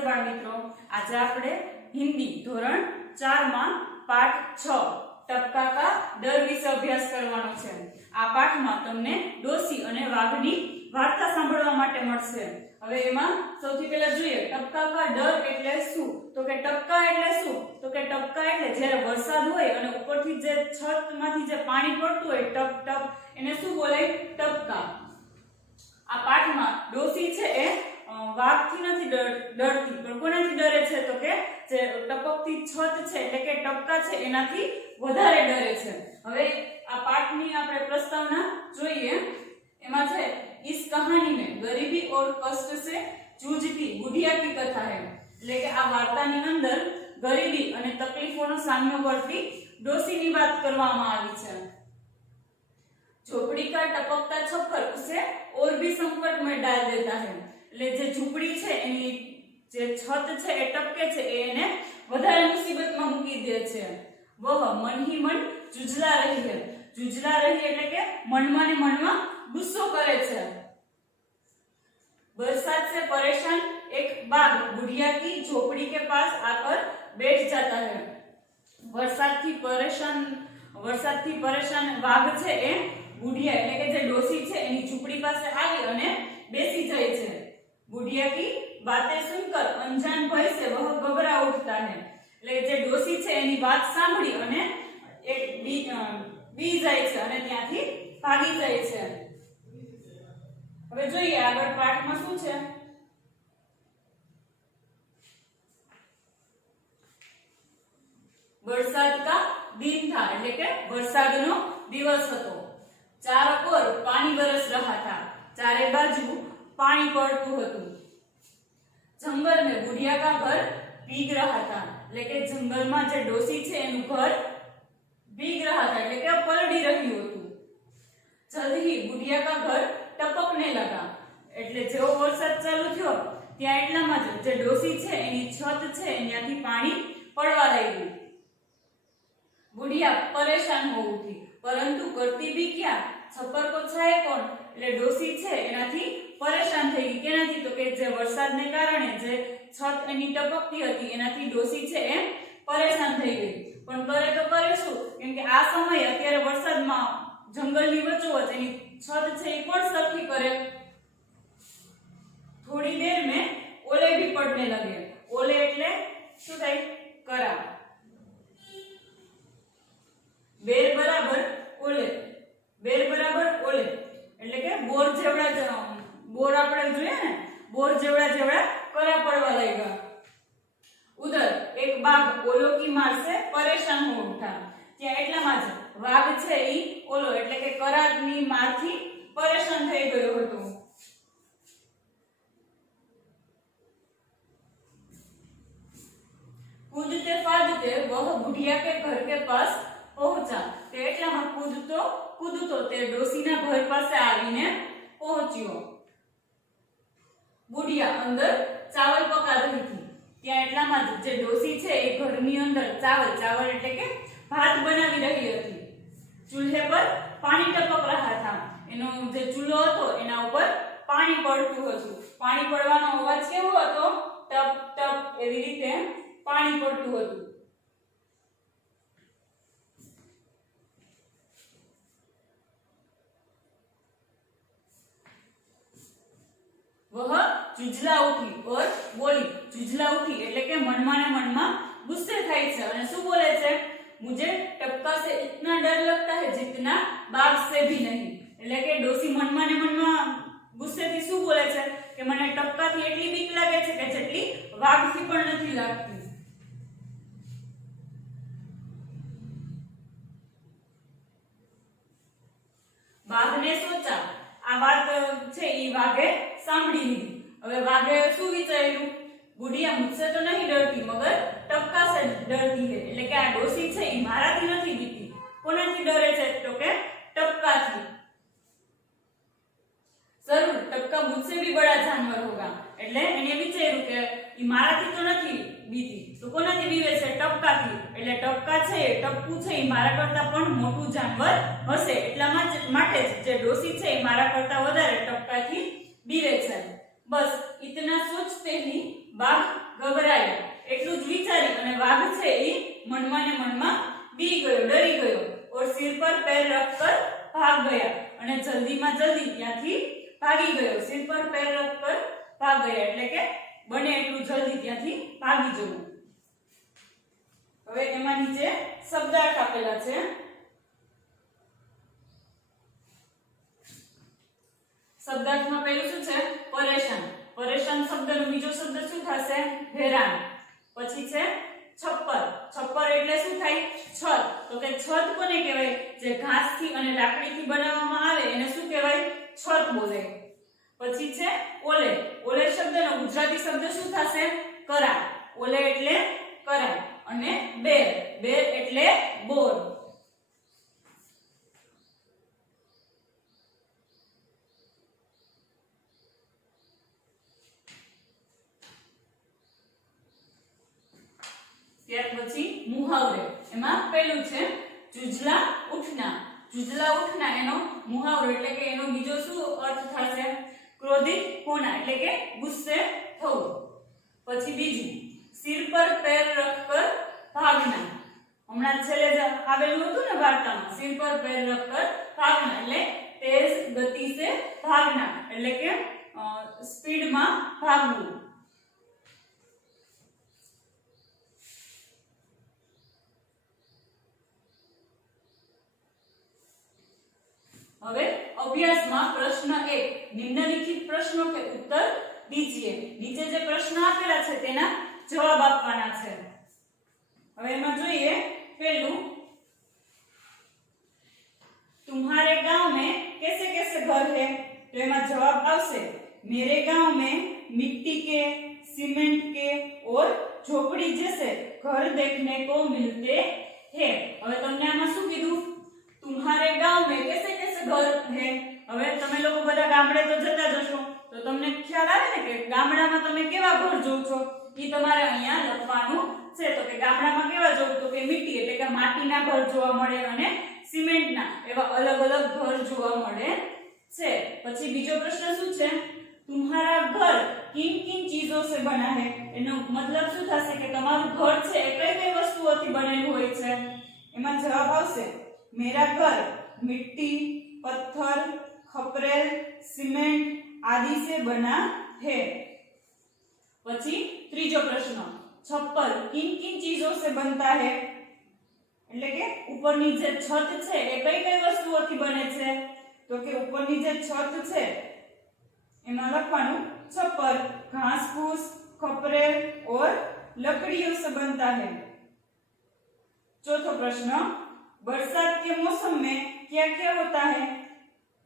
नमस्ते बाळ मित्रों। आज આપણે हिंदी ધોરણ 4 માં પાઠ 6 ટપકા કા ડર વિશે અભ્યાસ કરવાનો છે। આ પાઠમાં તમને ડોસી અને વાઘની વાર્તા સાંભળવા માટે મળશે। હવે એમાં સૌથી પહેલા જોઈએ ટપકા કા ડર એટલે શું। તો કે ટપકા એટલે શું? તો કે ટપકા એટલે જ્યારે વરસાદ હોય અને ઉપરથી જે છતમાંથી જે પાણી પડતું હોય ટપ ટપ એને શું બોલાય? ટપકા। આ પાઠમાં ડોસી છે એ વાઘથી નથી ડરતી પણ કોનાથી ડરે છે? તો કે જે ટપકતી છત છે એટલે કે ટપકા છે એનાથી વધારે ડરે છે। હવે આ પાઠની આપણે પ્રસ્તાવના જોઈએ। એમાં છે इस कहानी में गरीबी और कष्ट से जूझती बुढ़िया की कथा है। એટલે કે આ વાર્તાની અંદર ગરીબી અને તકલીફોનો સામનો કરતી ડોસીની વાત કરવામાં આવી છે। झोपड़ी का टपकता छप्पर उसे और भी संकट में डाल देता है। એટલે જે ઝૂંપડી છે એની જે છત છે એ ટપકે છે એને વધારે મુસીબતમાં મૂકી દે છે। વહ मन ही मन जुझला रही है। जुझला रही એટલે કે મનમાં ને મનમાં गुस्सो करे छे। बरसात से परेशान एक बाघ बुढ़िया की झोपड़ी के पास आकर बैठ जाता है। वरसाद थी परेशान वाघ छे ए बुढ़िया એટલે કે જે ડોસી છે એની ઝૂંપડી પાસે આવી અને બેસી જાય છે। बुढ़िया की बातें सुनकर अनजान भय से वह घबरा उठता है। એટલે જે ડોસી છે એની વાત સાંભળી અને એક બી જાય છે અને ત્યાંથી ભાગી જાય છે। હવે જોઈએ આગળ પાઠમાં શું છે। વરસાદ કા दिन था એટલે કે વરસાદનો દિવસ હતો। चारों ओर पानी बरस रहा था। चारे बाजू पानी पड़તું હતું। जंगल में बुढ़िया का घर भीग रहा था એટલે કે જંગલમાં જે ડોસી છે એનું ઘર ભીગ रहा था એટલે કે પલળી રહ્યું હતું। जल्द ही बुढ़िया का घर टपकने लगा એટલે જેવો વરસાદ ચાલુ થયો ત્યાં એટલામાં જે ડોસી છે એની છત છે ત્યાંથી પાણી પડવા લાગ્યું। बुढ़िया परेशान हो उठी परंतु करती भी क्या? छप्पर को छाए कौन? એટલે ડોસી છે એનાથી પરેશાન થઈ ગઈ। કેનાથી? તો કે જે વરસાદને કારણે જે છત એની ટપકતી હતી એનાથી ડોસી છે એ પરેશાન થઈ ગઈ। પણ કરે તો કરે શું? કેમ કે આ સમયે અત્યારે વરસાદમાં જંગલની વચ્ચોવચ એની છત છે એ કોણ સરખી કરે? थोड़ी देर में ओले भी पड़ने लगे। ओले એટલે શું થાય? કરા। बेर बराबर ओले। बेर बराबर ओले એટલે કે બોર જેવડા બોર આપણે જોઈએ ને બોર જેવડા જેવડા કરા પડવા લાગ્યા। उधर एक बाघ ओलो की मार से परेशान हो उठा। ત્યાં એટલામાં જ વાઘ છે ઈ ઓલો એટલે કે કરાની મારથી પરેશાન થઈ ગયો હતો। कूदते फादते वह बुढ़िया के घर के पास पहुंचा। તે એટલામાં કૂદતો તે ડોસીના ઘર પાસે આવીને પહોંચ્યો। बुढ़िया अंदर चावल पका रही थी। ત્યાં એટલામાં જે ડોસી છે એ ઘરની અંદર ચાવલ એટલે કે ભાત બનાવી રહી હતી। ચૂલ્હે પર પાણી ટપક रहा था। એનો જે ચૂલો હતો એના ઉપર પાણી પડતું હતું। પાણી પડવાનો અવાજ કેવો હતો? ટપ ટપ એવી રીતે પાણી પડતું હતું। वह जुझला उठी और बोली। जुझला उठी એટલે કે મનમાં ને મનમાં ગુસ્સે થાય છે અને શું બોલે છે? मुझे टपका से इतना डर लगता है जितना बाघ से भी नहीं। એટલે કે ડોસી મનમાં ને મનમાં ગુસ્સેથી શું બોલે છે કે મને ટપકાથી એટલી બીક લાગે છે કે જેટલી વાઘથી પણ નથી લાગતી। बाघ ने सोचा। આ વાત છે ઈ વાઘે સાંભળી લીધી। હવે વાઘે શું વિચાર્યું? बुढ़िया मुझसे तो नहीं डरती मगर टपका से डरती है। એટલે કે આ ડોસી છે ઈ મારાથી નથી બીતી। કોનાથી ડરે છે? તો કે टपकाથી। जरूर टपका मुझसे भी बड़ा जानवर होगा। એટલે એને વિચાર્યું કે ઈ મારાથી તો નથી બીતી તો કોનાથી બીવે છે? ટપકાથી। એટલે ટપકા છે ટપકું છે ઈ મારા કરતા પણ મોટું जानवर હશે। એટલા માટે જે ડોસી છે ઈ મારા કરતા વધારે ટપકાથી બીવે છે। બસ ઇતના સોચતે ही બાઘ ગભરાયો. એટલું જ વિચારી અને વાઘ છે એ મનમાં ને મનમાં બી ગયો, ડરી ગયો. और सिर पर पैर रखकर भाग गया. અને જલ્દીમાં જલ્દી ત્યાંથી ભાગી ગયો. सिर पर पैर रखकर भाग गया એટલે કે બને એટલું જલ્દી ત્યાંથી ભાગી જવું. હવે એમાં નીચે શબ્દાર્થ આપેલા છે. શબ્દાર્થમાં પહેલું શું છે? પરેશાન. પરેશાન શબ્દનો બીજો શબ્દ શું થશે? હેરાન. પછી છે છપ્પર. છપ્પર એટલે શું થાય? છત. તો કે છત કોને કહેવાય? જે ઘાસથી અને લાકડીથી બનાવવામાં આવે એને શું કહેવાય? છત બોલે. પછી છે ઓલે. ઓલે શબ્દનો ગુજરાતી શબ્દ શું થશે? કરા. ઓલે એટલે કરા. અને બેર. બેર એટલે બોર. ત્યાર પછી મુહાવરે. એમાં પહેલું છે જુજલા ઉઠના. જુજલા ઉઠના એનો મુહાવરો એટલે કે એનો બીજો શું અર્થ થશે? ક્રોધિત હોના એટલે કે ગુસ્સે થવું. પછી બીજું સિર પર पैर रखकर भागना. હમણાં છેલ્લે જ આવેલું હતું ને વાર્તામાં, सिर पर पैर रखकर भागना એટલે તેજ ગતિ से भागना એટલે કે સ્પીડમાં ભાગવું. હવે અભ્યાસમાં પ્રશ્ન 1 નિમ્નલિખિત પ્રશ્નો કે ઉત્તર दीजिए. નીચે જે પ્રશ્ન આપેલા છે તેના જવાબ આપવાના છે. હવે એમાં જોઈએ પહેલું तुम्हारे गांव में कैसे कैसे घर है? तो એમાં જવાબ આવશે मेरे गांव में मिट्टी के, सीमेंट के और झोपड़ी जैसे घर देखने को मिलते हैं. હવે તમને આમાં શું કીધું? तुम्हारे गांव में कैसे कैसे घर है. હવે તમે લોકો બધા ગામડે તો જતા જશો તો તમને ખ્યાલ આવે ને કે ગામડામાં તમે કેવા ઘર જોવો છો? ઈ તમારે અહીંયા લખવાનું છે. તો કે ગામડામાં કેવા જોવો? તો કે મિટ્ટી એટલે કે માટીના ઘર જોવા મળે અને સિમેન્ટના એવા અલગ અલગ ઘર જોવા મળે છે. પછી બીજો પ્રશ્ન શું છે? तुम्हारा घर किन किन चीजों से बना है? એનો મતલબ શું થશે કે તમારું ઘર છે એ કઈ કઈ વસ્તુઓથી બનેલું હોય છે? એમાં જવાબ આવશે मेरा घर मिट्टी, पत्थर, खपरेल, सीमेंट आदि से बना है. પછી ત્રીજો પ્રશ્ન छप्पर किन किन चीजों से बनता है? એટલે કે ઉપરની જે છત છે એ કઈ કઈ વસ્તુઓથી બને છે? તો કે ઉપરની જે છત છે એમાં લખવાનું छप्पर घास फूस, खपरेल और लकड़ियों से बनता है. चौथो प्रश्न बरसात के मौसम में क्या क्या होता है?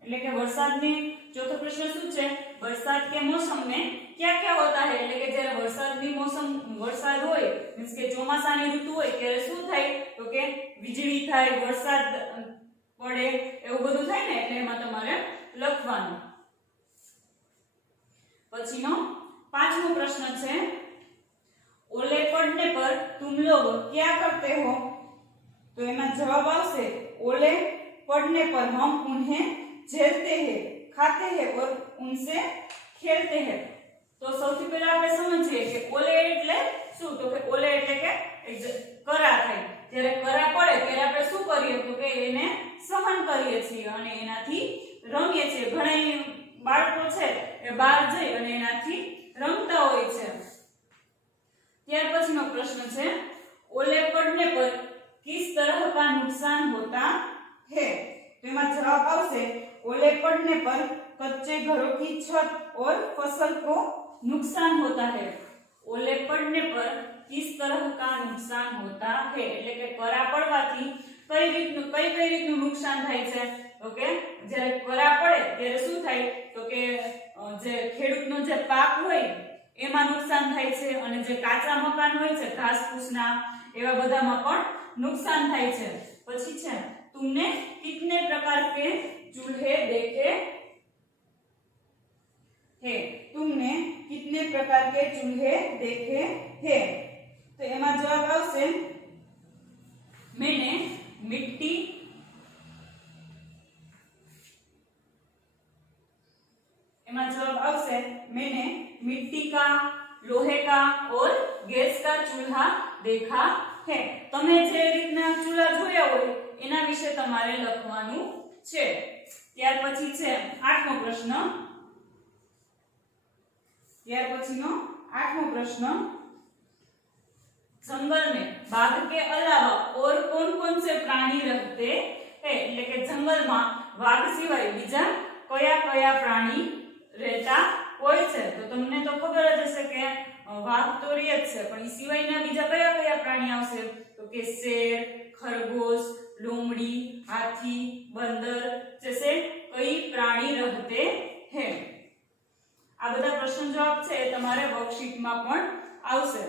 એટલે કે વરસાદની ચોથો પ્રશ્ન શું છે? વરસાદ કે મોસમ में क्या क्या होता है? એટલે કે જ્યારે વરસાદની મોસમ વરસાદ હોય મીન્સ કે ચોમાસાની ઋતુ હોય ત્યારે શું થાય? તો કે વીજળી થાય, વરસાદ પડે, એવું બધું થાય ને એટલે એમાં તમારે લખવાનું. પછીનો પાંચમો પ્રશ્ન છે ओले पड़ने पर तुम लोग क्या करते हो? तो એમાં જવાબ આવશે ओले पड़ने पर हम उन्हें झेलते हैं, खाते हैं और उनसे खेलते हैं. तो સૌથી પહેલા આપણે સમજીએ કે ઓલે એટલે શું? તો કે ઓલે એટલે કે કરા થાય. જ્યારે કરા પડે ત્યારે આપણે શું કરીએ? તો કે એને સહન કરીએ છીએ અને એનાથી રમીએ છીએ. ઘણા બાળકો છે એ બહાર જઈ અને એનાથી રમતા હોય છે. ત્યાર પછીનો પ્રશ્ન છે ओले पड़ने पर किस तरह का नुकसान होता है? तो એમાં જવાબ આવશે ओले पड़ने पर कच्चे घरों की छत और फसल को नुकसान होता है. ओले पड़ने पर किस तरह का नुकसान होता है એટલે કે કરા પડવાથી કઈ રીતનું નુકસાન થાય છે? તો કે જ્યારે કરા પડે ત્યારે શું થાય? તો કે જે ખેડૂતનો જે પાક હોય એમાં નુકસાન થાય છે અને જે કાચા મકાન હોય છે ઘાસ ફૂસના એવા બધામાં પણ નુકસાન થાય છે. પછી છે तुमने कितने प्रकार के चूल्हे देखे हैं? तुमने कितने प्रकार के चूल्हे देखे हैं? तो एमा जवाब आवશે मैंने मिट्टी, એમાં જવાબ આવશે मैंने मिट्टी का लोहे का और गैस का चूल्हा देखा है। તમે જે રીતના ચૂલા જોયા હોય એના વિશે તમારે લખવાનું છે। ત્યાર પછી છે આઠમો પ્રશ્ન। ત્યાર પછીનો आठवां प्रश्न, जंगल में बाघ के अलावा और कौन कौन से प्राणी रहते हैं? એટલે કે જંગલમાં વાઘ સિવાય બીજા કયા કયા પ્રાણી રહેતા હોય છે? તો તમને તો ખબર જ હશે કે વાઘ તો રહે જ છે, પણ એ સિવાયના બીજા કયા કયા પ્રાણી આવશે? તો કે શેર, ખરગોશ, लोमड़ी, हाथी, बंदर जैसे कई प्राणी रहते हैं। આ બધા પ્રશ્ન જવાબ છે તમારે વર્કશીટમાં પણ આવશે।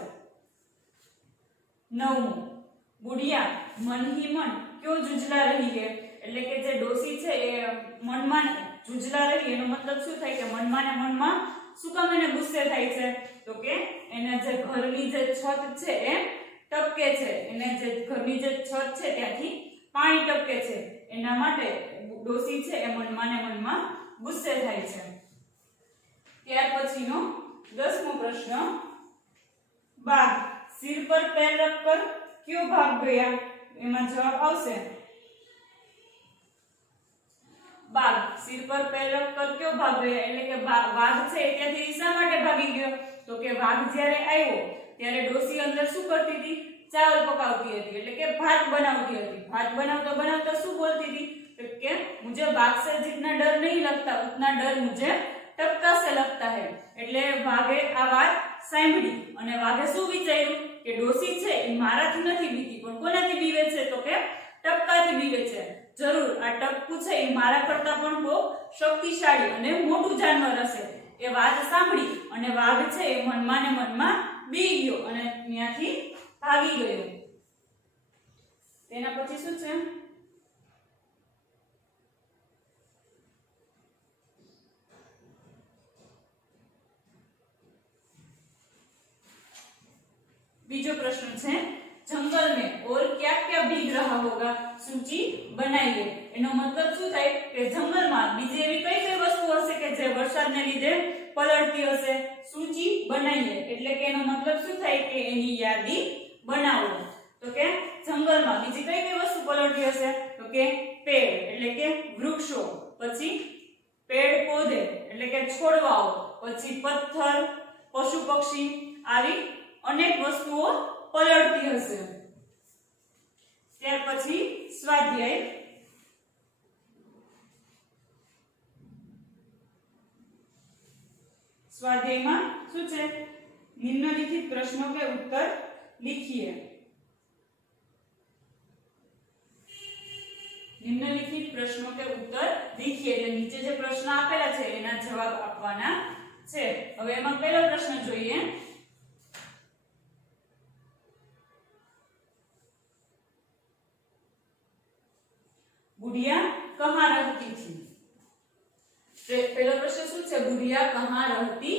નવમું, બુढ़िया मन ही मन क्यों जुझला रही है? એટલે કે જે ડોસી છે એ મનમાં જુજલા રહી એનો મતલબ શું થાય કે મનમાં ને મનમાં શું કામ એને ગુસ્સે થાય છે? તો કે એના જે ઘરની જે છત છે એ ટપકે છે, એને જે ઘરની જે છત છે ત્યાંથી પાણી ટપકે છે, એના માટે ડોસી છે એ મનમાં ને મનમાં ગુસ્સે થાય છે। ત્યાર પછીનો 10મો પ્રશ્ન, બાઘ सिर पर पैर रखकर क्यों भाग गया? એમાં જવાબ આવશે બાઘ सिर पर पैर रखकर क्यों भाग गया એટલે કે વાઘ છે ત્યાંથી શા માટે ભાગી ગયો? તો કે વાઘ જ્યારે આવ્યો ત્યારે ડોસી અંદર શું કરતી હતી? ચાવલ પકાવતી હતી, એટલે કે ભાત બનાવતી હતી। ભાત બનાવતા બનાવતા શું બોલતી હતી? તો કે मुझे बाघ से जितना डर नहीं लगता उतना डर मुझे टपका से लगता है। એટલે વાઘે આ વાત સાંભળી અને વાઘે શું વિચાર્યું કે ડોસી છે એ મારાથી નથી બીતી પણ કોનાથી બીવે છે? તો કે ટપકાથી બીવે છે। જરૂર આ ટપકું છે એ મારા કરતા પણ બહુ શક્તિશાળી અને મોટું જાનવર હશે। એ વાત સાંભળી અને વાઘ છે એ મનમાં ને મનમાં બી ગયો અને ત્યાંથી ભાગી ગયો। તેના પછી શું છે? बीजो प्रश्न है, जंगल में और क्या क्या भीग रहा होगा? सूची बनाइए। एनो मतलब શું થાય કે જંગલમાં બીજી એવી કઈ કઈ વસ્તુ હશે કે જે વરસાદને લીધે પલળતી હશે? સૂચિ બનાઈએ એટલે કે એનો મતલબ શું થાય કે એની યાદી બનાવો। તો કે જંગલમાં બીજી કઈ કઈ વસ્તુ પલળતી હશે? તો કે પેડ એટલે કે વૃક્ષો, પછી પેડ પૌધે એટલે કે છોડવાઓ, પછી પથ્થર, પશુ પક્ષી, આવી अनेक वस्तुओं पलटती हसे। त्यार पछी स्वाध्याय, स्वाध्याय में શું છે? निम्नलिखित प्रश्नों के उत्तर लिखिए। निम्नलिखित प्रश्नों के उत्तर लिखिए। એટલે નીચે જે પ્રશ્ન આપેલા છે એના જવાબ આપવાના છે। હવે એમાં પહેલો પ્રશ્ન જોઈએ। बुढ़िया कहाँ रहती थी? पहला प्रश्न શું છે? बुढ़िया कहाँ रहती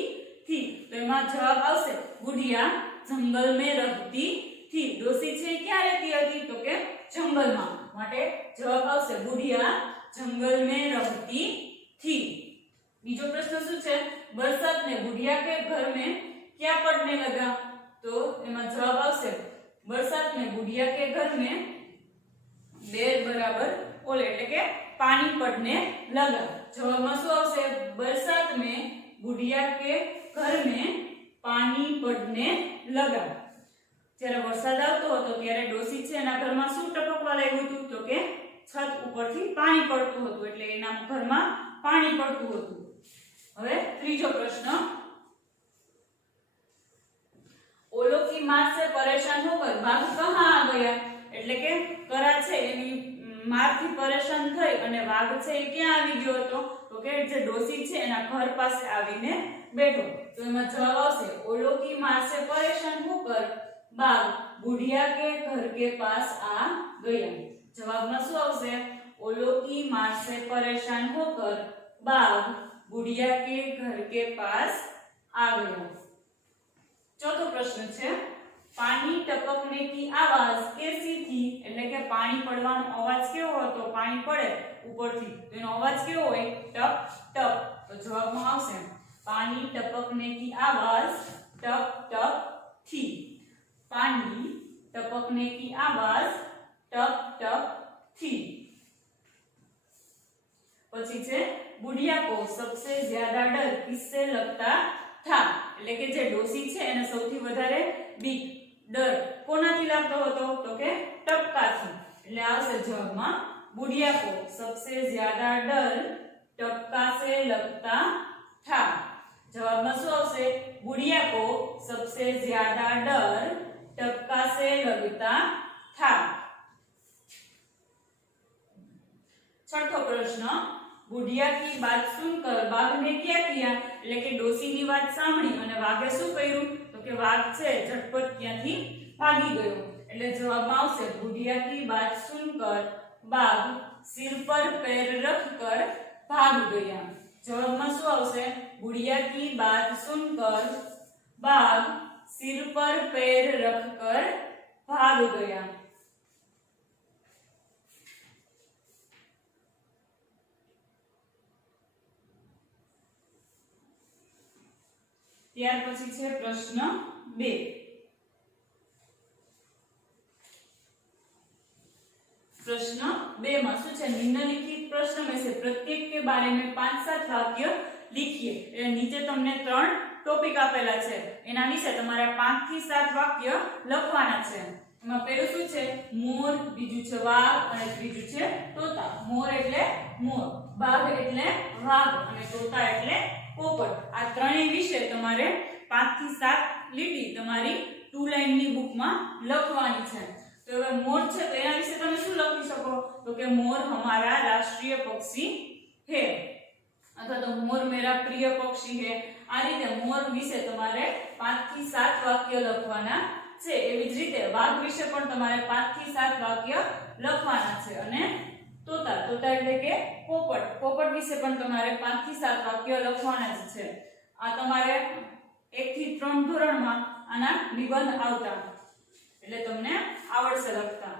थी? तो એમાં જવાબ આવશે बुढ़िया जंगल में रहती थी। ડોસી છે ક્યાં રહેતી હતી? તો કે જંગલમાં, માટે જવાબ આવશે बुढ़िया जंगल में रहती थी। બીજો પ્રશ્ન શું છે? बरसात में बुढ़िया के घर में क्या पड़ने लगा? तो એમાં જવાબ આવશે बरसात में बुढ़िया के घर में बेर बराबर ओले એટલે કે पानी पड़ने लगा। जवाब में શું આવશે? बरसात में बुढ़िया के घर में पानी पड़ने लगा। જ્યારે વરસાદ આવતો હતો ત્યારે ડોસી છે એના ઘરમાં શું ટપકવા લાગ્યું હતું? તો કે છત ઉપરથી પાણી પડતું હતું, એટલે એના ઘરમાં પાણી પડતું હતું। હવે ત્રીજો પ્રશ્ન, ઓલો की मार से परेशान होकर बाघ कहाँ आ गया? એટલે કે કરા છે એની મારથી પરેશાન થઈ અને વાઘ છે એ ક્યાં આવી ગયો હતો? તો કે જે ડોસી છે એના ઘર પાસે આવીને બેઠો। તો એમાં જવાબ આવશે ઓલો की मार से परेशान होकर बाघ बुढ़िया के घर के पास आ गया। जवाबમાં શું આવશે? ओलो की मार से परेशान होकर बाघ बुढ़िया के घर के पास आ गया। चौथो प्रश्न है, पानी टपकने की आवाज कैसी थी એટલે કે પાણી પડવાનો અવાજ કેવો હતો પાણી પડે ઉપરથી તો એનો અવાજ કેવો હોય ટપ ટપ તો જવાબમાં આવશે पानी टपकने की आवाज टप टप थी पानी टपकने की आवाज टप टप थी પછી છે बुढ़िया को सबसे ज्यादा डर किससे लगता था એટલે કે જે ડોસી છે એને સૌથી વધારે બીક डर કોનાથી લાગતો હતો તો કે ટપકાથી એટલે આવશે જવાબમાં बुढ़िया को सबसे ज्यादा डर टपका से लगता था जवाब में शू आवशे बुढ़िया को सबसे ज्यादा डर टपका से लगता था छठो प्रश्न बुढ़िया की बात सुनकर बाघ ने क्या किया એટલે કે ડોસીની વાત સાંભળી અને વાઘે શું કર્યું તો કે વાઘ છે ઝટપટ ત્યાંથી ભાગી ગયો એટલે જવાબમાં આવશે बुढ़िया की बात सुनकर बाघ सिर पर पैर रखकर भाग गया जवाबમાં શું આવશે बुढ़िया की बात सुनकर बाघ सिर पर पैर रखकर भाग गया ત્યાર પછી છે પ્રશ્ન 2 प्रश्न 2 में શું છે निम्नलिखित प्रश्न में से प्रत्येक के बारे में 5-7 वाक्य लिखिए એટલે નીચે તમને 3 ટોપિક આપેલા છે એના વિશે તમારે 5 થી 7 વાક્ય લખવાના છે એમાં પહેલું શું છે મોર બીજું છે વાઘ અને ત્રીજું છે તોતા મોર એટલે મોર વાઘ એટલે વાઘ અને તોતા એટલે પોપટ આ ત્રણેય વિશે તમારે 5 થી 7 લીટી તમારી 2 લાઈન ની બુક માં લખવાની છે तो હવે મોર છે તો એના વિશે તમે શું લખી શકો તો કે મોર हमारा राष्ट्रीय पक्षी है अथवा तो मोर मेरा प्रिय पक्षी है आ रीते मोर विશે તમારે 5 થી 7 વાક્ય લખવાના છે એવી જ રીતે વાઘ વિશે પણ તમારે 5 થી 7 વાક્ય લખવાના છે અને તોતા તોતા એટલે કે પોપટ પોપટ વિશે પણ તમારે 5 થી 7 વાક્ય લખવાના જ છે આ તમારે 1 થી 3 ધોરણમાં આના નિબંધ આવતા એટલે તમને આવડશે લખતા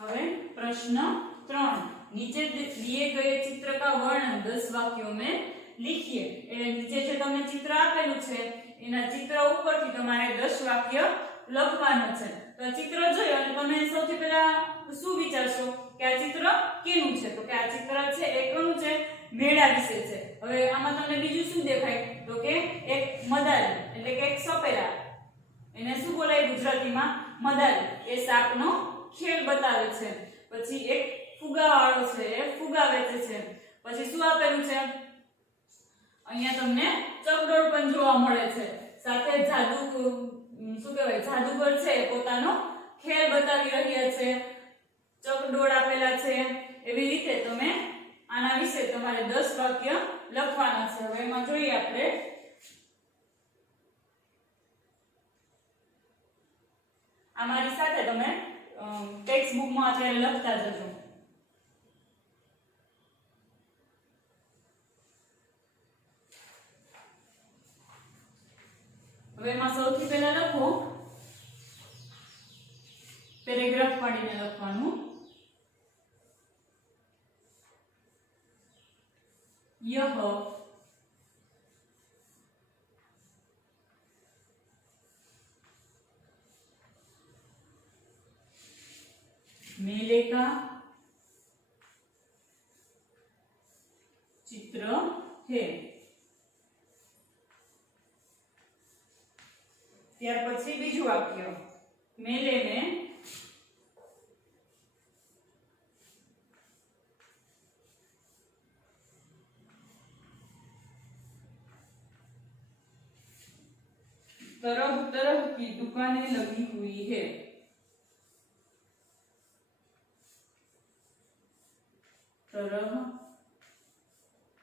હવે प्रश्न 3 नीचे दिए गए चित्र का वर्णन 10 वाक्यों में लिखिए એટલે નીચે જે તમને ચિત્ર આપેલું છે એના ચિત્ર ઉપરથી તમારે 10 વાક્ય લખવાનું છે તો આ ચિત્ર જોઈ અને તમે સૌથી પહેલા શું વિચારશો કે આ ચિત્ર કેનું છે તો કે આ ચિત્ર છે એ કોનું છે મેળા વિશે છે હવે આમાં તમને બીજું શું દેખાય તો કે એક મદારી એટલે કે એક સપેરા એને શું બોલાય ગુજરાતીમાં મદારી એ સાપનો ખેલ બતાવે છે પછી એક ફુગાવાળો છે એ ફુગા વેચે છે પછી શું આપેલું છે અહીંયા તમને ચકડોળ પણ જોવા મળે છે સાથે જાદુ શું કહેવાય જાદુગર છે પોતાનો ખેલ બતાવી રહ્યા છે ચકડોળ આપેલા છે એવી રીતે તમે આના વિશે તમારે 10 વાક્ય લખવાના છે હવે એમાં જોઈએ આપણે અમારી સાથે તમે ટેક્સ્ટ બુકમાં અત્યારે લખતા જજો હવે એમાં સૌથી પહેલા લખો પેરેગ્રાફ પાડીને લખવાનું यह मेले का चित्र है ત્યાર પછી બીજું વાક્ય मेले में तरह तरह की दुकानें लगी हुई है तरह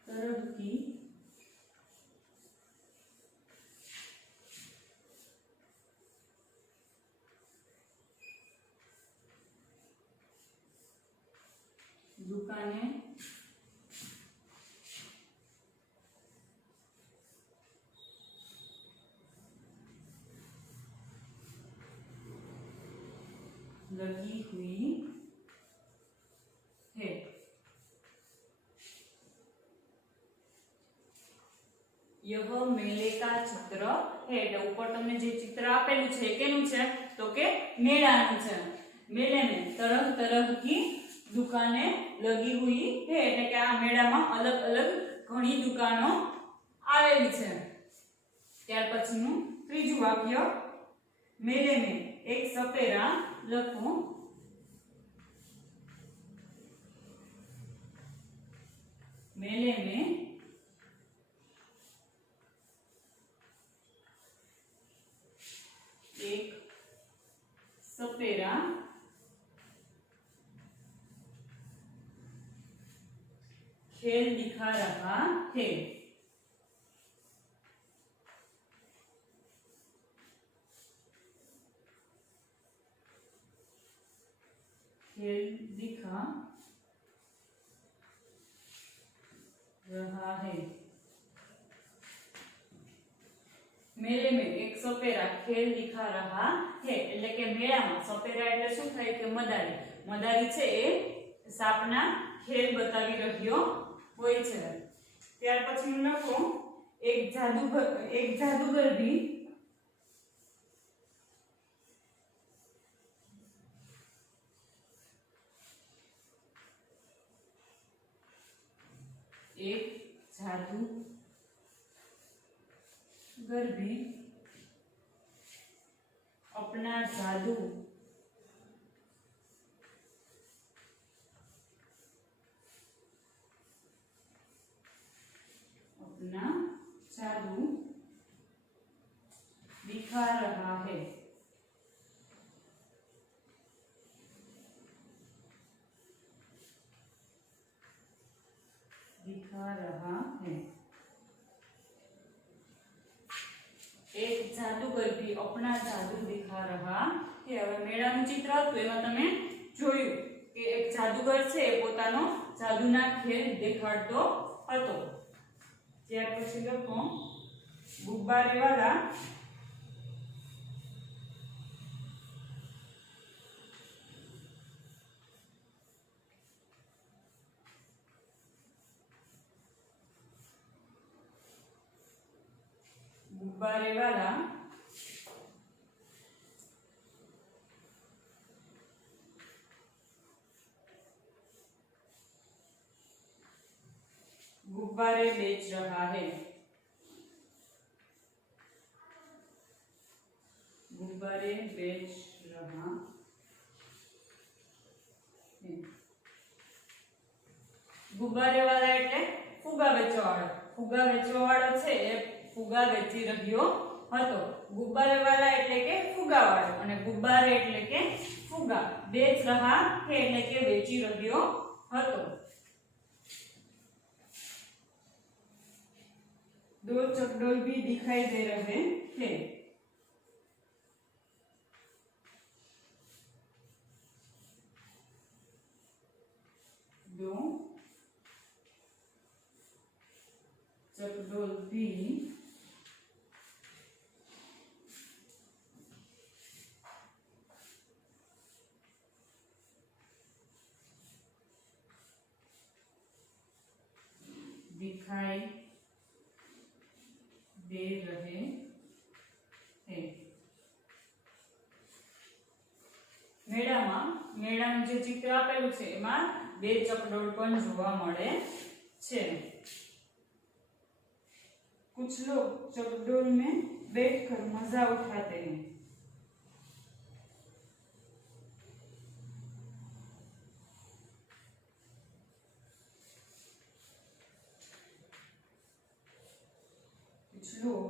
तरह की दुकाने लगी हुई है। यह मेले का चित्र है। એટલે ઉપર તમને જે ચિત્ર આપેલું છે કેનું છે તો કે મેળાનું છે। मेले में तरह तरह की दुकानें लगी हुई है એટલે કે આ મેળામાં અલગ અલગ ઘણી દુકાનો આવેલી છે। ત્યાર પછીનું ત્રીજું વાક્ય मेले में एक सपेरा લખો। मेले में एक सपेरा खेल दिखा रहा है। खेल दिखा रहा है। मेले में एक सपेरा खेल दिखा रहा है એટલે કે મેળામાં સપેરા એટલે શું થાય કે મદારી મદારી છે એ સાપના ખેલ બતાવી રહ્યો હોય છે। ત્યાર પછી લખો એક જાદુગર भी एक जादूगर भी अपना जादू दिखा रहा है। दिखा रहा है। एक जादूगर भी अपना जादू दिखा रहा है। હવે મેળાનું ચિત્ર હતું એમાં તમે જોયું કે એક જાદુગર છે એ પોતાનો જાદુના ખેલ દેખાડતો હતો। ત્યાર પછી લખો ગુબ્બારેવાલા गुब्बारे बेच रहा है। गुब्बारे बेच रहा है। गुब्बारे वाला એટલે ફુગા વેચવાવાળો। ફુગા વેચવાવાળો છે એ ફુગા વેચી રહ્યો હતો। ગુબ્બારે વાલા એટલે કે ફુગાવાળો અને ગુબ્બારે એટલે કે ફુગા। બેચ રહા है એટલે કે વેચી રહ્યો હતો। दो चकडोल भी दिखाई दे रहे हैं। दो चकडोल भी दिखाई दे रहे हैं। મેળાનું જે ચિત્ર આપેલું છે એમાં બે ચકડોળ પણ જોવા મળે છે। कुछ लोग चकडोल में बैठकर मजा उठाते हैं। कुछ लोग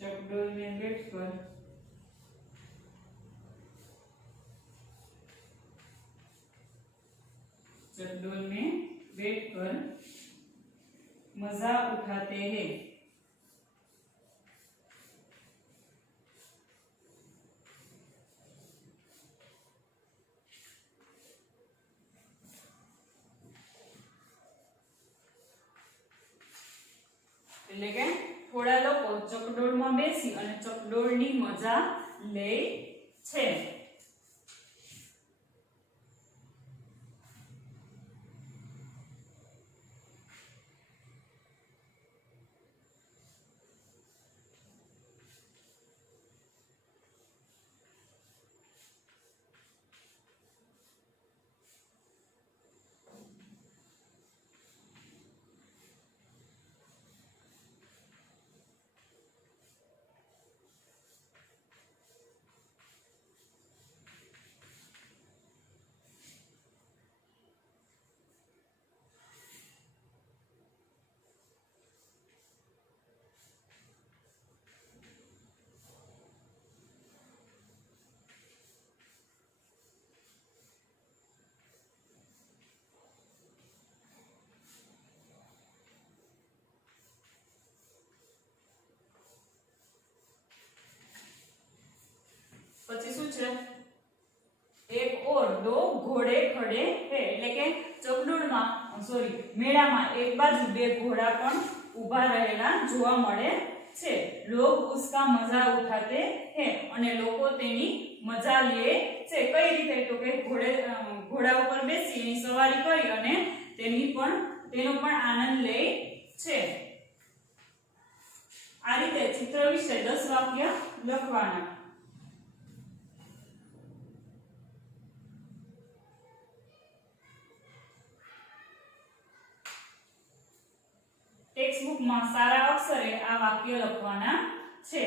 चकडोल में बैठकर मजा उठाते हैं। એટલે કે થોડા લોકો ચકડોળમાં બેસી અને ચકડોળની મજા લે છે. પછી શું છે? એક ઓર દો ઘોડે ખડે હે, એટલે કે ચકડોળમાં મેળામાં એક બાજુ બે ઘોડા પણ ઊભા રહેલા જોવા મળે છે. લોગ ઉસકા મજા ઉઠાતે હે, અને લોકો તેની મજા લે છે. કઈ રીતે? તો કે ઘોડા ઉપર બેસી એની સવારી કરી અને તેનો પણ આનંદ લે છે. આ રીતે ચિત્ર વિશે 10 વાક્ય લખવાના. ટેક્સ્ટ બુકમાં સારા અક્ષરે આ વાક્ય લખવાના છે.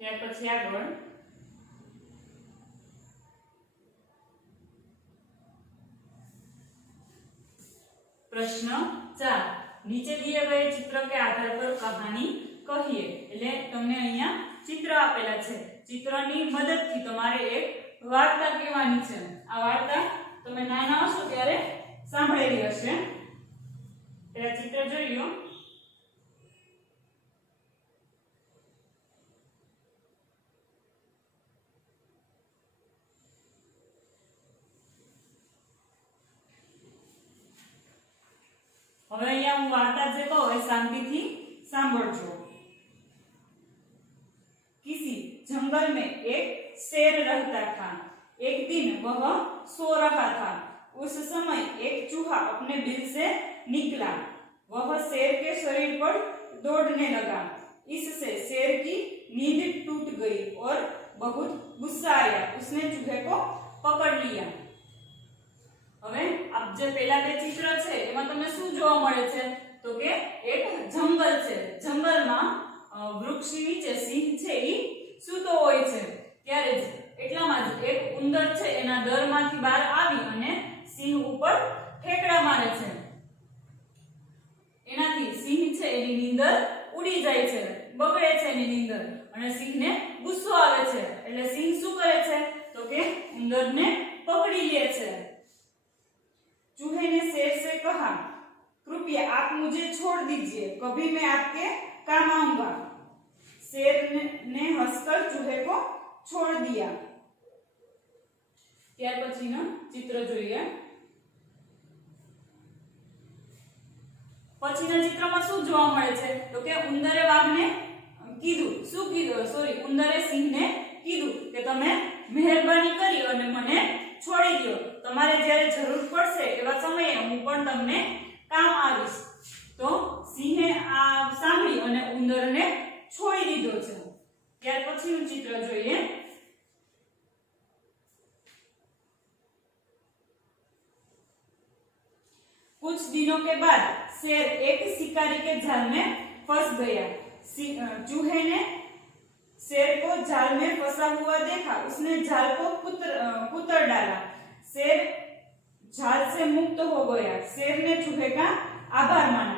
ત્યાર પછી આગળ प्रश्न 4 नीचे दिए गए चित्र के आधार पर कहानी कहिए. એટલે તમને અહીંયા ચિત્ર આપેલા છે. ચિત્રની મદદથી તમારે એક વાર્તા કહેવાની છે. આ વાર્તા તમે નાના હશો ત્યારે સાંભળેલી હશે. એટલે ચિત્ર જોઈ લો. હવે અહીંયા હું વાર્તા જે કહું એ શાંતિથી સાંભળજો. किसी जंगल में एक शेर रहता था. एक दिन वह सो रहा था. उस समय एक चूहा अपने बिल से निकला. वह शेर के शरीर पर दौड़ने लगा. इससे शेर की नींद टूट गई और बहुत गुस्सा आया. उसने चूहे को पकड़ लिया. હવે આપ જે પહેલા બે ચિત્ર છે એમાં તમને શું જોવા મળે છે? તો કે એક જંગલ છે. જંગલમાં વૃક્ષ નીચે સિંહ છે ઈ સૂતો હોય છે. ત્યારે જ એટલામાં જ એક ઉંદર છે એના દરમાંથી બહાર આવી અને સિંહ ઉપર ઠેકડા મારે છે. એનાથી સિંહ છે એની નીંદર ઉડી જાય છે, બગડે છે એની નીંદર અને સિંહને ગુસ્સો આવે છે. એટલે સિંહ શું કરે છે? તો કે ઉંદરને પકડી લે છે. चूहे ने शेर से कहा, कृपया आप मुझे छोड़ दीजिए, कभी मैं आपके काम आऊंगा. शेर ने हंसकर चूहे को छोड़ दिया. ત્યાર પછીનો ચિત્ર જોઈએ. પછીના ચિત્રમાં શું જોવા મળે છે? તો કે ઉંદરે વાઘને કીધું શું કીધું સોરી ઉંદરે સિંહને કીધું કે તમે મહેરબાની કરી અને મને છોડી દો, તમારે જ્યારે જરૂર પડશે એવા સમયે હું પણ તમને કામ આવીશ. તો સિંહે આ સાંભળી અને ઉંદરને છોડી દીધો છે. ત્યાર પછીનું ચિત્ર જોઈએ. कुछ दिनों के बाद शेर एक शिकारी के जाल में फंस गया. चूहे ने शेर को जाल में फंसा हुआ देखा. उसने जाल को कुतर डाला. शेर जाल से मुक्त हो गया. शेर ने चूहे का आभार माना.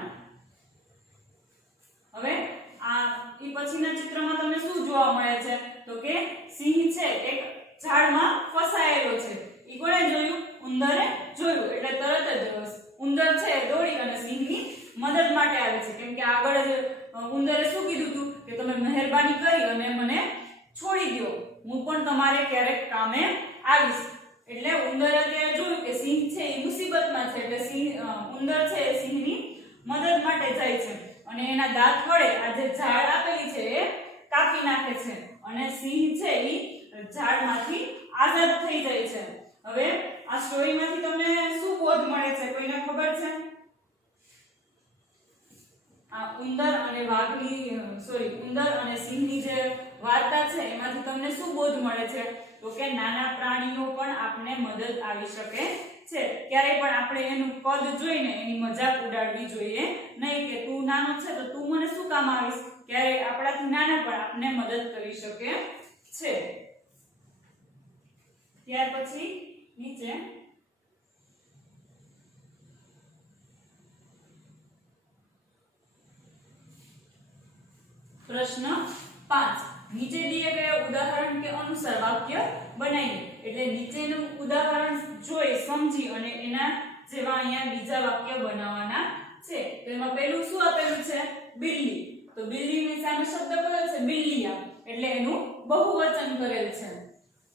હવે આ ઈ પછીના ચિત્રમાં તમને શું જોવા મળે છે તો કે સિંહ છે એક ઝાડમાં ફસાયેલો છે. ઈ કોણે જોયું? ઉંદરે જોયું. એટલે તરત જ ઉંદર છે દોડી અને સિંહની મદદ માટે આવે છે. કેમ કે આગળ જ ઉંદરે શું કીધું હતું કે તમે મહેરબાની કરી અને મને છોડી દો, હું પણ તમારે ક્યારેક કામે આવીશ. એટલે ઉંદરે અત્યારે જોયું કે સિંહ છે એ મુસીબતમાં છે. એટલે ઉંદર છે એ સિંહની મદદ માટે જાય છે અને એના દાંત વડે આ જે ઝાડ આપેલી છે એ કાપી નાખે છે અને સિંહ છે એ ઝાડમાંથી આઝાદ થઈ જાય છે. હવે આ સ્ટોરીમાંથી તમને શું બોધ મળે છે? કોઈને ખબર છે? આ ઉંદર અને સિંહની જે વાર્તા છે એમાંથી તમને શું બોધ મળે છે? તો કે નાના પ્રાણીઓ પણ આપણને મદદ આવી શકે છે. ક્યારેય પણ આપણે એનું કદ જોઈને એની મજાક ઉડાડવી જોઈએ નહીં કે તું નાનો છે તો તું મને શું કામ આવીશ. ક્યારેય આપણાથી નાના પણ આપણને મદદ કરી શકે છે. ત્યાર પછી નીચે प्रश्न 5 नीचे दिए गए उदाहरण के अनुसार वाक्य बनाइए. એટલે નીચેનું ઉદાહરણ જોઈ સમજી અને એના જેવા અહીંયા બીજા વાક્ય બનાવવાના છે. તેમાં પહેલું શું આપેલું છે? બિલ્લી. તો બિલ્લીની સામે શબ્દ કયો છે? બિલ્લિયા. એટલે એનું બહુવચન કરેલ છે.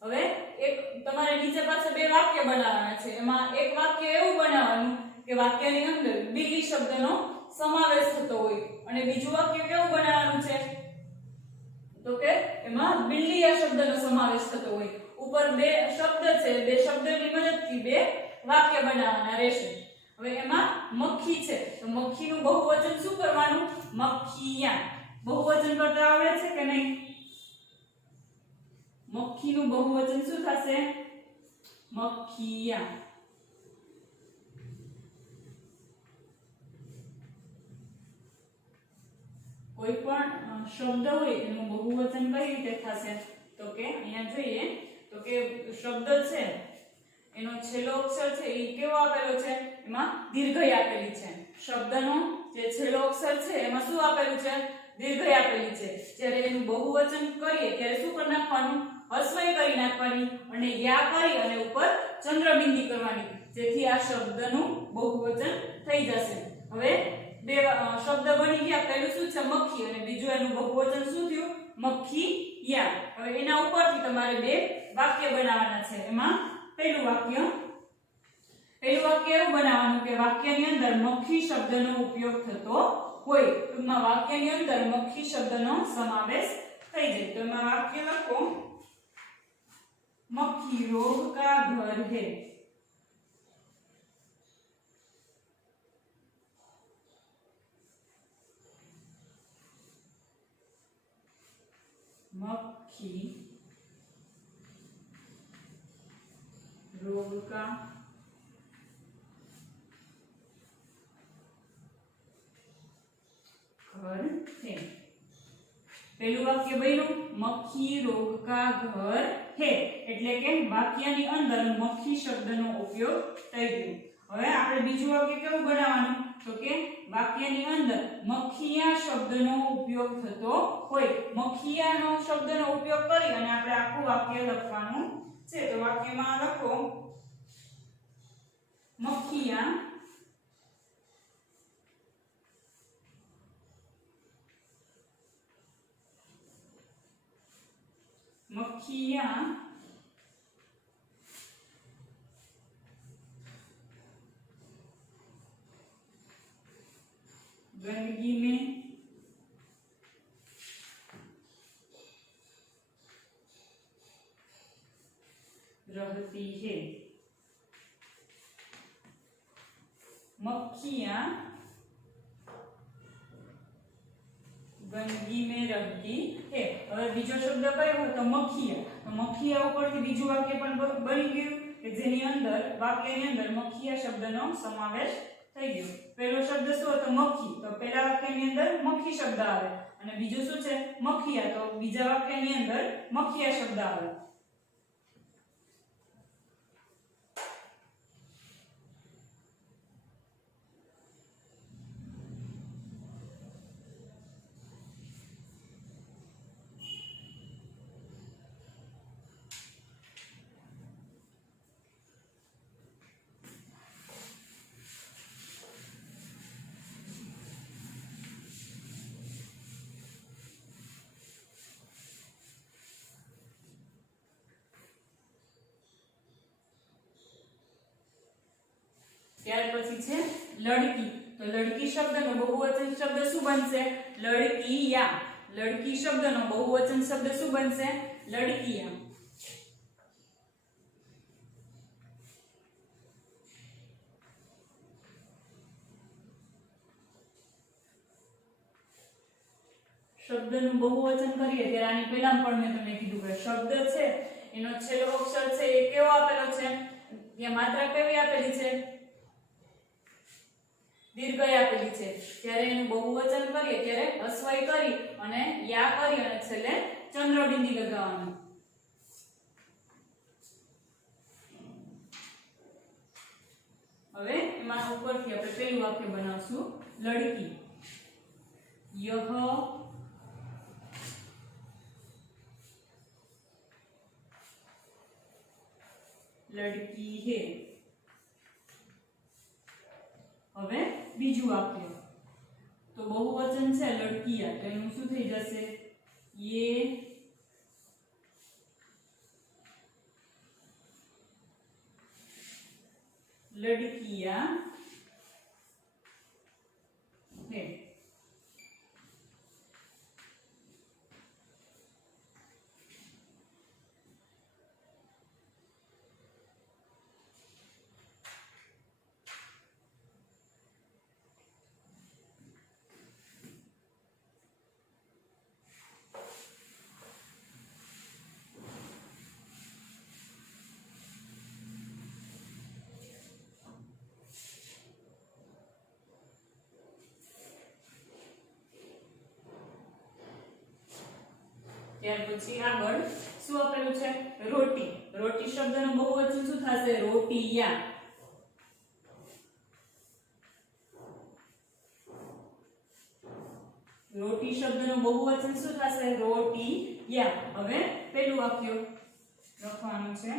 હવે એક તમારે નીચે પાસે બે વાક્ય બનાવવાના છે. એમાં એક વાક્ય એવું બનાવવાનું કે વાક્યની અંદર બિલ્લી શબ્દનો સમાવેશ થતો હોય અને બીજું વાક્ય કેવું બનાવવાનું છે તો કે એમાં બિલ્લિયા શબ્દનો સમાવેશ થતો હોય. ઉપર બે શબ્દ છે, બે શબ્દની મદદથી બે વાક્ય બનાવવાના રહેશે. હવે એમાં મક્ખી છે તો મક્ખીનું બહુવચન શું કરવાનું? મક્ખિયા. બહુવચન કરતા આવડે છે કે નહીં? મક્ખીનું બહુવચન શું થશે? મક્ખિયા. કોઈ પણ શબ્દ હોય એનું બહુવચન કઈ રીતે થશે તો કે અહીંયા જોઈએ તો કે શબ્દ છે એનો છેલ્લો અક્ષર છે એ કેવો આપેલો છે? એમાં દીર્ઘઈ આપેલી છે. શબ્દનો જે છેલ્લો અક્ષર છે એમાં શું આપેલું છે? દીર્ઘઈ આપેલી છે. જ્યારે એનું બહુવચન કરીએ ત્યારે શું કરી નાખવાનું? હસ્વઈ કરી નાખવાની અને યા કરી અને ઉપર ચંદ્રબિંદી કરવાની, જેથી આ શબ્દનું બહુવચન થઈ જશે. હવે બે શબ્દ બની ગયા. પહેલું શું છે? મક્ખી અને બીજું એનું બહુવચન શું થયું? મક્ખિયા. હવે એના ઉપરથી તમારે બે વાક્ય બનાવવાના છે. એમાં પહેલું વાક્ય એવું બનાવવાનું કે વાક્યની અંદર મક્ખી શબ્દનો ઉપયોગ થતો હોય. ટૂંકમાં વાક્યની અંદર મક્ખી શબ્દનો સમાવેશ થઈ જાય. તો એમાં વાક્ય લખો मक्खी रोग का घर है. मक्खी रोग का घर है. પહેલું વાક્ય બન્યું મક્ખી રોગ કા ઘર હે. એટલે કે વાક્યની અંદર મક્ખી શબ્દનો ઉપયોગ થઈ ગયો. હવે આપણે બીજું વાક્ય કેવું બનાવવાનું તો કે વાક્યની અંદર મક્ખિયા શબ્દનો ઉપયોગ થતો હોય. મક્ખિયાનો શબ્દનો ઉપયોગ કરી અને આપણે આખું વાક્ય લખવાનું છે. તો વાક્યમાં લખો મક્ખિયા गंदगी में रहती है। मक्खियां गंदगी में रहती है। હવે બીજો શબ્દ કયો હતો? મક્ખિયા। તો મક્ખિયા ઉપરથી બીજું વાક્ય પણ બની ગયું કે જેની અંદર વાક્યની અંદર મક્ખિયા શબ્દનો સમાવેશ થઈ ગયો। પહેલો શબ્દ શું હતો? મક્ખી। તો પહેલા વાક્યની અંદર મક્ખી શબ્દ આવે અને બીજું શું છે? મક્ખિયા। તો બીજા વાક્યની અંદર મક્ખિયા શબ્દ આવે। ત્યાર પછી છે લડકી। તો લડકી શબ્દનો બહુવચન શબ્દ શું બનશે? લડકીયા। લડકી શબ્દનો બહુવચન શબ્દ શું બનશે? લડકીયા। શબ્દનું બહુવચન કરીએ ત્યારે આની પહેલા પણ મેં તમને કીધું કે શબ્દ છે એનો છેલ્લો અક્ષર છે એ કેવો આપેલો છે? ત્યાં માત્રા કેવી આપેલી છે? दीर्घ આપેલી છે। ત્યારે એનું બહુવચન કરીએ ત્યારે અસ્વય કરી અને યા કરી અને છેલ્લે ચંદ્રબિંદી લગાવવાનું। હવે એમાં ઉપરથી આપણે પહેલું વાક્ય બનાવશું લડકી। यह लड़की है। હવે બીજું વાક્ય તો બહુવચન છે લડકીયા તો એનું શું થઈ જશે? ये लड़कियां है। ત્યાર પછી આગળ શું આપેલું છે? રોટી। રોટી શબ્દનું બહુવચન શું થશે? રોટીયા। રોટી શબ્દનું બહુવચન શું થશે? રોટીયા। હવે પહેલું વાક્ય લખવાનું છે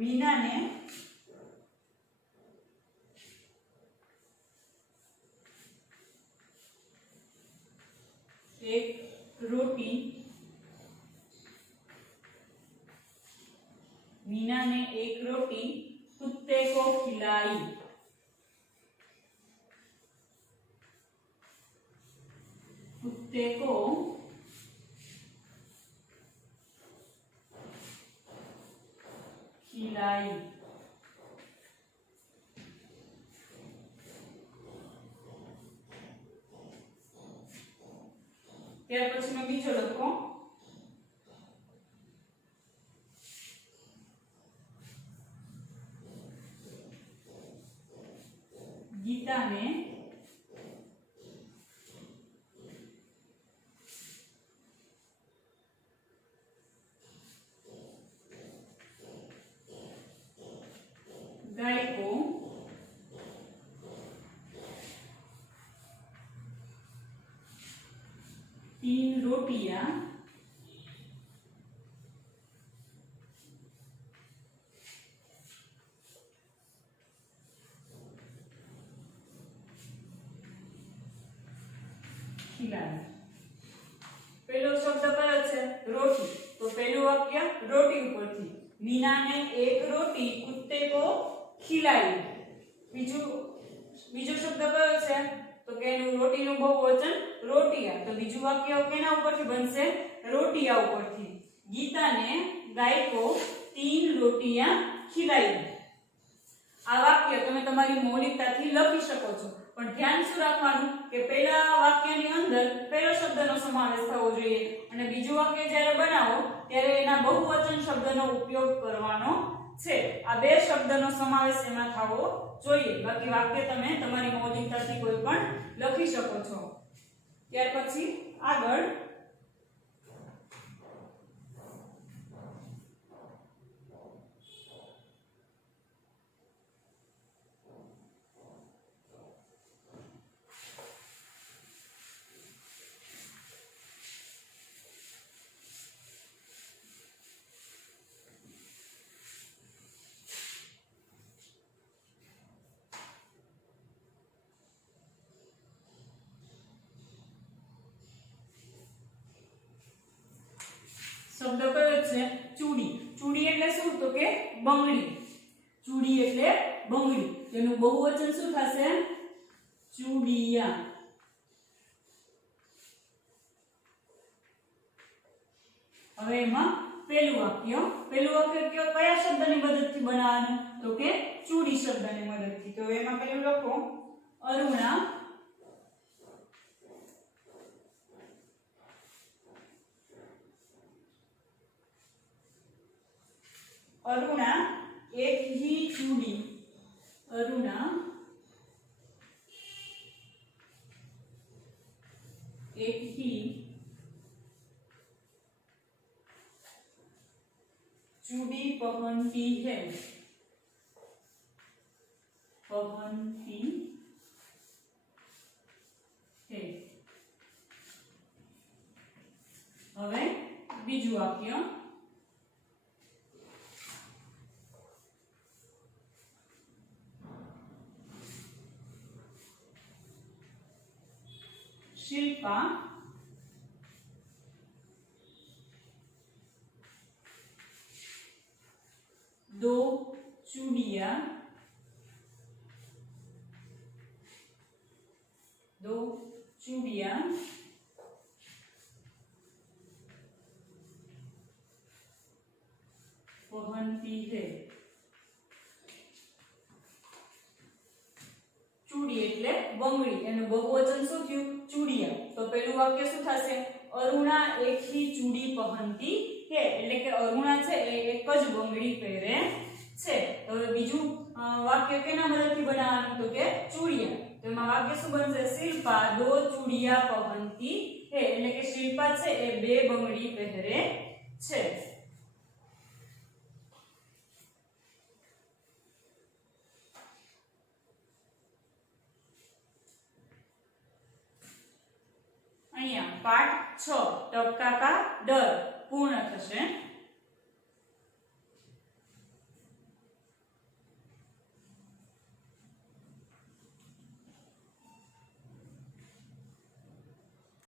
मीना ने एक रोटी मीना ने एक रोटी कुत्ते को खिलाई। कुत्ते को खिलाई। ત્યાર પછી મેં બીજો લખો गीता ने गाय को तीन रोटियां खिलाई। पहलो शब्द कयो छे? रोटी। तो पहलू वाक्य रोटी उपरथी मीना ने एक रोटी कुत्ते को ખીલાયું. બીજો શબ્દ કયો છે તો કે એનું રોટીનું બહુવચન રોટિયા. તો બીજું વાક્ય કેના ઉપરથી બનશે? રોટિયા ઉપરથી. ગીતાને ગાય को 3 રોટિયા ખिलाई. આ વાક્ય તમે તમારી મૌલિકતાથી લખી શકો છો, પણ ધ્યાન શું રાખવાનું કે પહેલા વાક્યની અંદર પહેલો શબ્દનો સમાવેશ થવો જોઈએ અને બીજું વાક્ય જ્યારે બનાવો ત્યારે એના બહુવચન શબ્દનો ઉપયોગ કરવાનો છે. આ બે શબ્દનો સમાવેશ એમાં થવો જોઈએ. બાકી વાક્ય તમે તમારી મૌલિકતાથી કોઈ પણ લખી શકો છો. ત્યાર પછી આગળ શબ્દ કયો છે? ચૂડી. ચૂડી એટલે શું તો કે બંગડી. ચૂડી એટલે બંગડી. તેનું બહુવચન શું થશે? ચૂડિયા. હવે એમાં પહેલું વાક્ય કયા શબ્દની મદદથી બનાવવાનું તો કે ચૂડી શબ્દની મદદથી. તો એમાં પહેલું લખો અરુણા अरुणा एक ही चूड़ी. अरुणा एक ही चूड़ी पहनती है. पहनती है. હવે બીજું વાક્ય शिल्पा दो चूड़ियां पहनती है. चूड़ी એટલે બંગડી. એનું બહુવચન શું થયું? ચૂડિયા. તો પહેલું વાક્ય શું થશે? અરુણા એક ही चूड़ी पहनती है. એટલે કે અરુણા છે એ એક જ બંગડી પહેરે છે. તો હવે બીજું વાક્ય કેના મદદથી બનાવવાનું તો કે ચૂડિયા. તો એમાં વાક્ય શું બનશે? શિલ્પા દો ચૂડિયા પહનતી है. એટલે કે શિલ્પા છે એ બે બંગડી પહેરે છે. અહીંયા પાઠ 6 ટપકા કા ડર પૂર્ણ થશે.